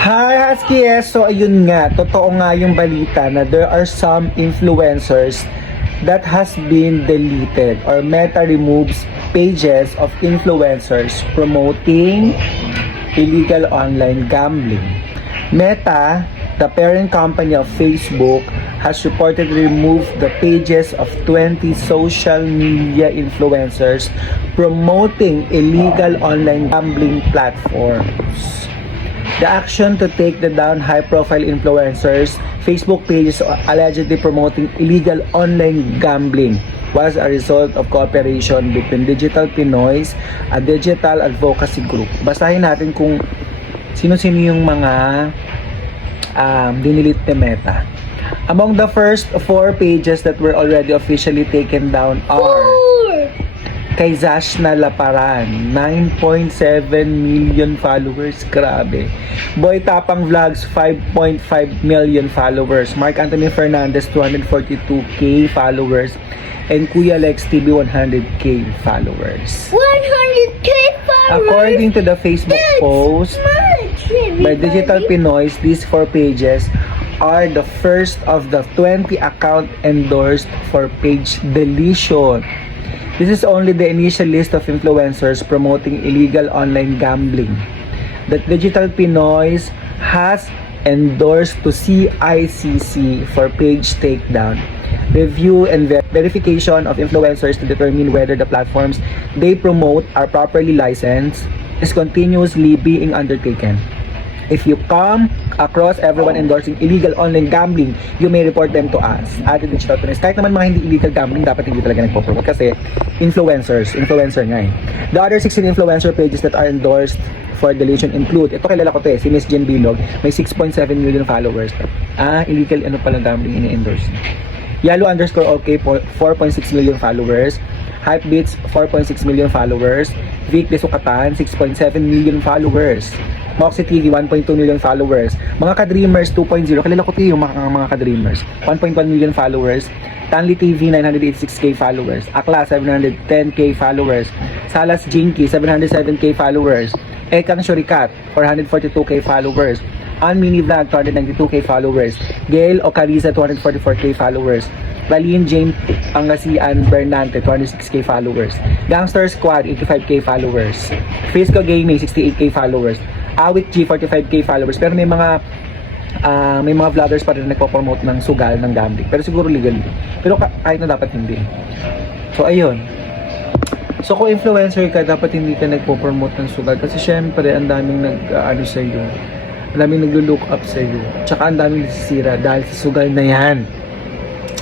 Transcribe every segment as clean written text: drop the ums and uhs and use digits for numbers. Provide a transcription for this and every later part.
Hi Huskies! So ayun nga, totoo nga yung balita na there are some influencers that has been deleted or Meta removes pages of influencers promoting illegal online gambling. Meta, the parent company of Facebook, has reportedly removed the pages of 20 social media influencers promoting illegal online gambling platforms. The action to take down high-profile influencers' Facebook pages allegedly promoting illegal online gambling was a result of cooperation between Digital Pinoys, a digital advocacy group. Basahin natin kung sino-sino yung mga dinilit ni Meta. Among the first 4 pages that were already officially taken down are kay Zashna Laparan, 9.7 million followers. Grabe. Boy Tapang Vlogs, 5.5 million followers. Mark Anthony Fernandez, 242k followers. And Kuya Lex TV, 100k followers. 100k followers? According to the Facebook post by Digital Pinoys, these 4 pages are the first of the 20 account endorsed for page deletion. This is only the initial list of influencers promoting illegal online gambling that Digital Pinoys has endorsed to CICC for page takedown, review and verification of influencers to determine whether the platforms they promote are properly licensed is continuously being undertaken. If you come across everyone endorsing illegal online gambling, you may report them to us at the Digital Pinoys. Kahit naman mga hindi illegal gambling, dapat hindi talaga nagpo-promote kasi influencer nga eh. The other 16 influencer pages that are endorsed for deletion include, ito kilala ko to eh, si Miss Jen Bilog, may 6.7 million followers. Illegal pala gambling ini-endorse. Yalo underscore OK, 4.6 million followers. Hypebeats, 4.6 million followers. Vic de Sukatan, 6.7 million followers. Moxie TV, 1.2 million followers. Mga ka-Dreamers 2.0, kilala ko yung mga ka-Dreamers. 1.1 million followers. Tanli TV, 986k followers. Akla, 710k followers. Salas Jinky, 707k followers. Ekang Shurikat, 442k followers. Mini Vlog, 292k followers. Gail Ocariza, 244k followers. Valin Jane Pangasian Bernante, 26k followers. Gangster Squad, 85k followers. Frisco Gaming, 68k followers. Awit G, 45k followers. Pero may mga vloggers pa rin na nagpo-promote ng sugal ng gambling. Pero siguro legal din. Pero kahit na dapat hindi. So ayun. So kung influencer ka, dapat hindi ka nagpo-promote ng sugal. Kasi syempre, ang daming sa'yo. Ang daming naglo-look up sa'yo. Tsaka ang daming nasisira dahil sa sugal na yan.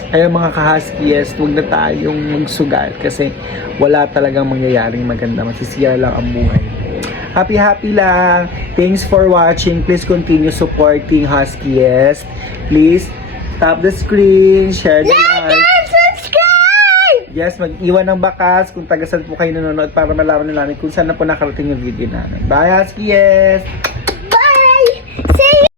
Kaya mga ka-Huskies, huwag na tayong magsugal kasi wala talagang mangyayaring maganda. Masisira lang ang buhay. Happy lang. Thanks for watching. Please continue supporting Huskies. Please tap the screen, share the like, and subscribe! yes, mag-iwan ng bakas kung taga saan po kayo nanonood para malaman na namin kung saan na po nakarating yung video namin. Bye, Huskies!